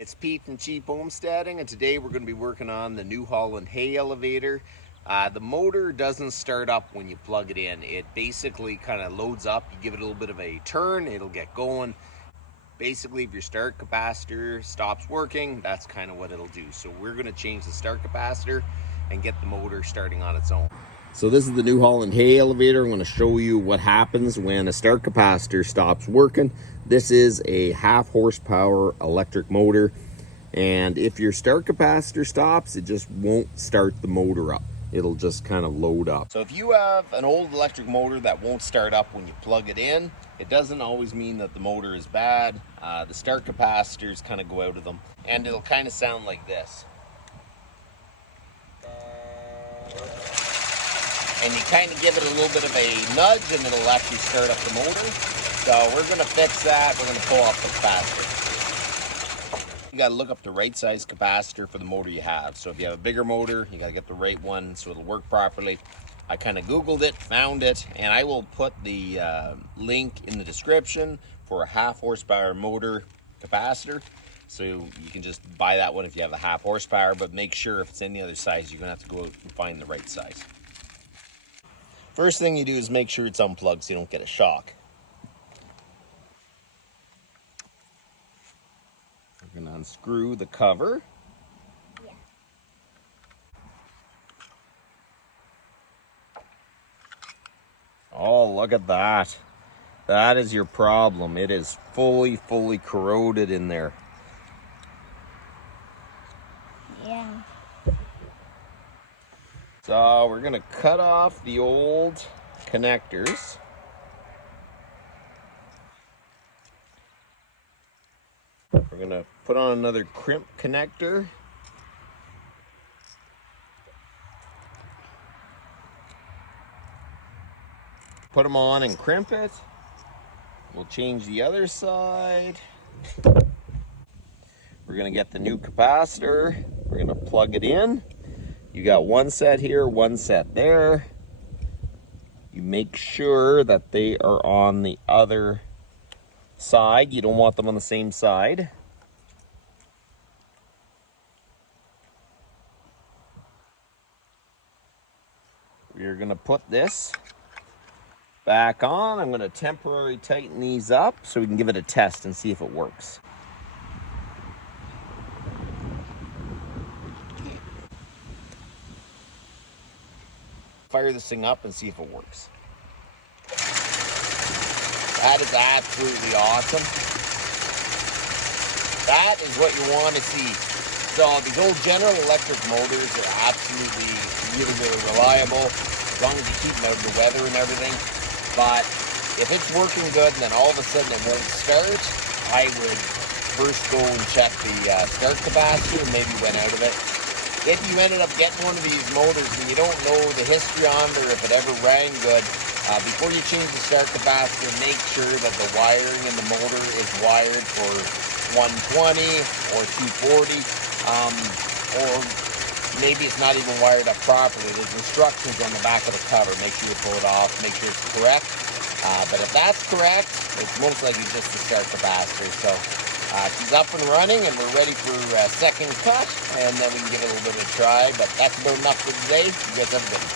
It's Pete from Cheap Homesteading, and today we're going to be working on the new Holland hay elevator. The motor doesn't start up when you plug it in. It basically kind of loads up. You give it a little bit of a turn, it'll get going. Basically, if your start capacitor stops working, that's kind of what it'll do. So we're going to change the start capacitor and get the motor starting on its own. So this is the new Holland hay elevator. I'm going to show you what happens when a start capacitor stops working. This is a 1/2 horsepower electric motor, and if your start capacitor stops, it just won't start the motor up. It'll just kind of load up. So if you have an old electric motor that won't start up when you plug it in, it doesn't always mean that the motor is bad. The start capacitors kind of go out of them, and it'll kind of sound like this. And you kind of give it a little bit of a nudge and it'll actually start up the motor. So we're going to fix that. We're going to pull off the capacitor. You got to look up the right size capacitor for the motor you have. So if you have a bigger motor, you got to get the right one so it'll work properly. I kind of Googled it, found it, and I will put the link in the description for a 1/2 horsepower motor capacitor. So you can just buy that one if you have a 1/2 horsepower, but make sure if it's any other size, you're going to have to go out and find the right size. First thing you do is make sure it's unplugged so you don't get a shock. We're going to unscrew the cover. Yeah. Oh, look at that. That is your problem. It is fully corroded in there. Yeah. So we're going to cut off the old connectors. We're going to put on another crimp connector. Put them on and crimp it. We'll change the other side. We're going to get the new capacitor. We're going to plug it in. You got one set here, one set there. You make sure that they are on the other side. You don't want them on the same side. We're going to put this back on. I'm going to temporarily tighten these up so we can give it a test and see if it works. Fire this thing up and see if it works. That is absolutely awesome. That is what you want to see. So these old General Electric motors are absolutely really reliable as long as you keep them out of the weather and everything. But if it's working good and then all of a sudden it won't start, I would first go and check the start capacitor and maybe went out of it. If you ended up getting one of these motors and you don't know the history on it or if it ever ran good, before you change the start capacitor, make sure that the wiring in the motor is wired for 120 or 240, or maybe it's not even wired up properly. There's instructions on the back of the cover. Make sure you pull it off, make sure it's correct. But if that's correct, it's most likely just the start capacitor. So she's up and running, and we're ready for a second cut, and then we can give it a little bit of a try. But that's about enough for today. You guys have a good one.